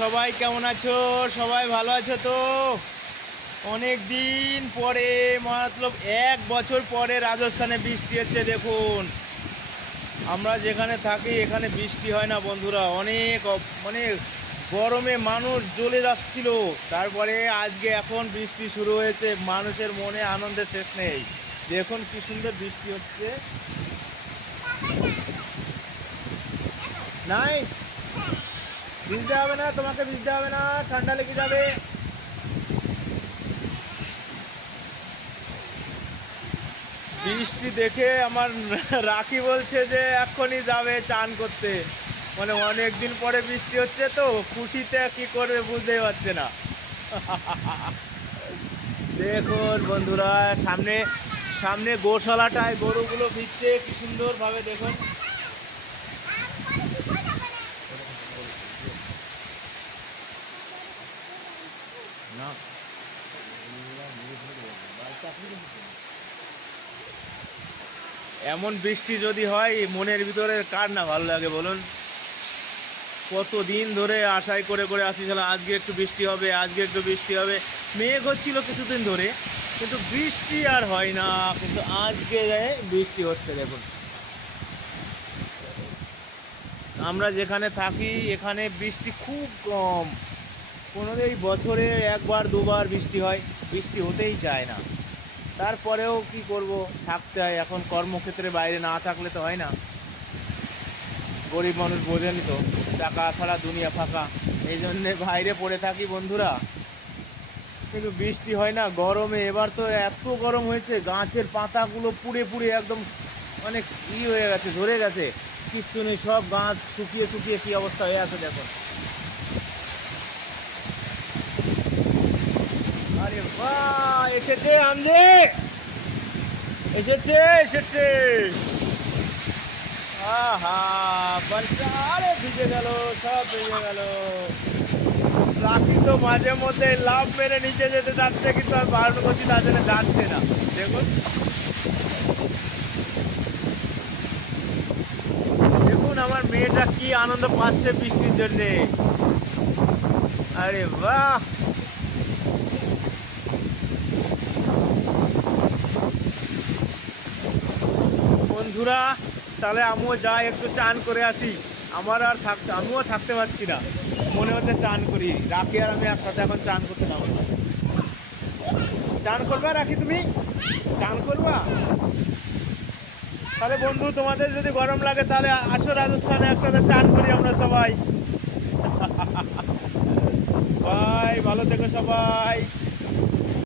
সবাই কেমন আছো? সবাই ভালো আছো তো? অনেক দিন পরে, মতলব 1 বছর পরে রাজস্থানে বৃষ্টি হচ্ছে। দেখুন, আমরা যেখানে থাকি এখানে বৃষ্টি হয় না বন্ধুরা। মানে গরমে মানুষ জ্বলে যাচ্ছিল। তারপরে আজকে এখন বৃষ্টি শুরু হয়েছে, মানুষের মনে আনন্দের শেষ নেই। দেখুন কি সুন্দর বৃষ্টি হচ্ছে। নাই, ভিজতে হবে না, তোমাকে ভিজতে হবে না, ঠান্ডা লেগে যাবে। বৃষ্টি দেখে আমার রাখি বলছে যে এখনই যাবে চান করতে। মানে অনেক দিন পরে বৃষ্টি হচ্ছে তো, খুশিতে কি করবে বুঝতেই পারছে না। দেখুন বন্ধুরা, সামনে সামনে গোশালাটায় গরুগুলো ভিজছে কি সুন্দরভাবে। দেখুন না, এমন বৃষ্টি যদি হয় মনের ভিতরে কার না ভালো লাগে বলুন। কতদিন ধরে আশাই করে করে আসছিলাম আজকে একটু বৃষ্টি হবে, আজকে একটু বৃষ্টি হবে। মেঘ হচ্ছিল কিছুদিন ধরে, কিন্তু বৃষ্টি আর হয় না। কিন্তু আজকে বৃষ্টি হচ্ছে। দেখুন, আমরা যেখানে থাকি এখানে বৃষ্টি খুব কম। এই বছরে একবার দুবার বৃষ্টি হয়, বৃষ্টি হতেই চায় না। তারপরেও কি করব, থাকতে হয়। এখন কর্মক্ষেত্রে বাইরে না থাকলে তো হয় না। গরিব মানুষ বোঝেনি তো, টাকা ছাড়া দুনিয়া ফাঁকা। এই জন্যে বাইরে পড়ে থাকি বন্ধুরা। কিন্তু বৃষ্টি হয় না গরমে। এবার তো এত গরম হয়েছে, গাছের পাতাগুলো পুড়ে পুড়ে একদম অনেক হয়ে গেছে, ধরে গেছে। কিচ্ছু নেই, সব গাছ শুকিয়ে শুকিয়ে কী অবস্থা হয়ে আছে দেখুন। আরে বাহ, এসেছে আমজে, এসেছে এসেছে। আহা, বাচ্চা, আরে ভিজে গেল, সব ভিজে গেল। রাখি তো মাঝে মধ্যে লাভ মেরে নিচে যেতে যাচ্ছে, কিন্তু আমি বারণ করছি তার জন্য যাচ্ছে না। দেখুন দেখুন আমার মেয়েটা কি আনন্দ পাচ্ছে বৃষ্টির জন্যে। আরে বাহ, বন্ধুরা, তাহলে আমিও যাই, একটু চান করে আসি। আমিও থাকতে পারছি না, মনে হচ্ছে চান করি। রাখি আর আমি একসাথে এখন চান করতে যাবো। চান করবা রাখি, তুমি চান করবা? তাহলে বন্ধু, তোমাদের যদি গরম লাগে তাহলে আসো রাজস্থানে, একসাথে চান করি আমরা সবাই। বাই, ভালো থেকো সবাই।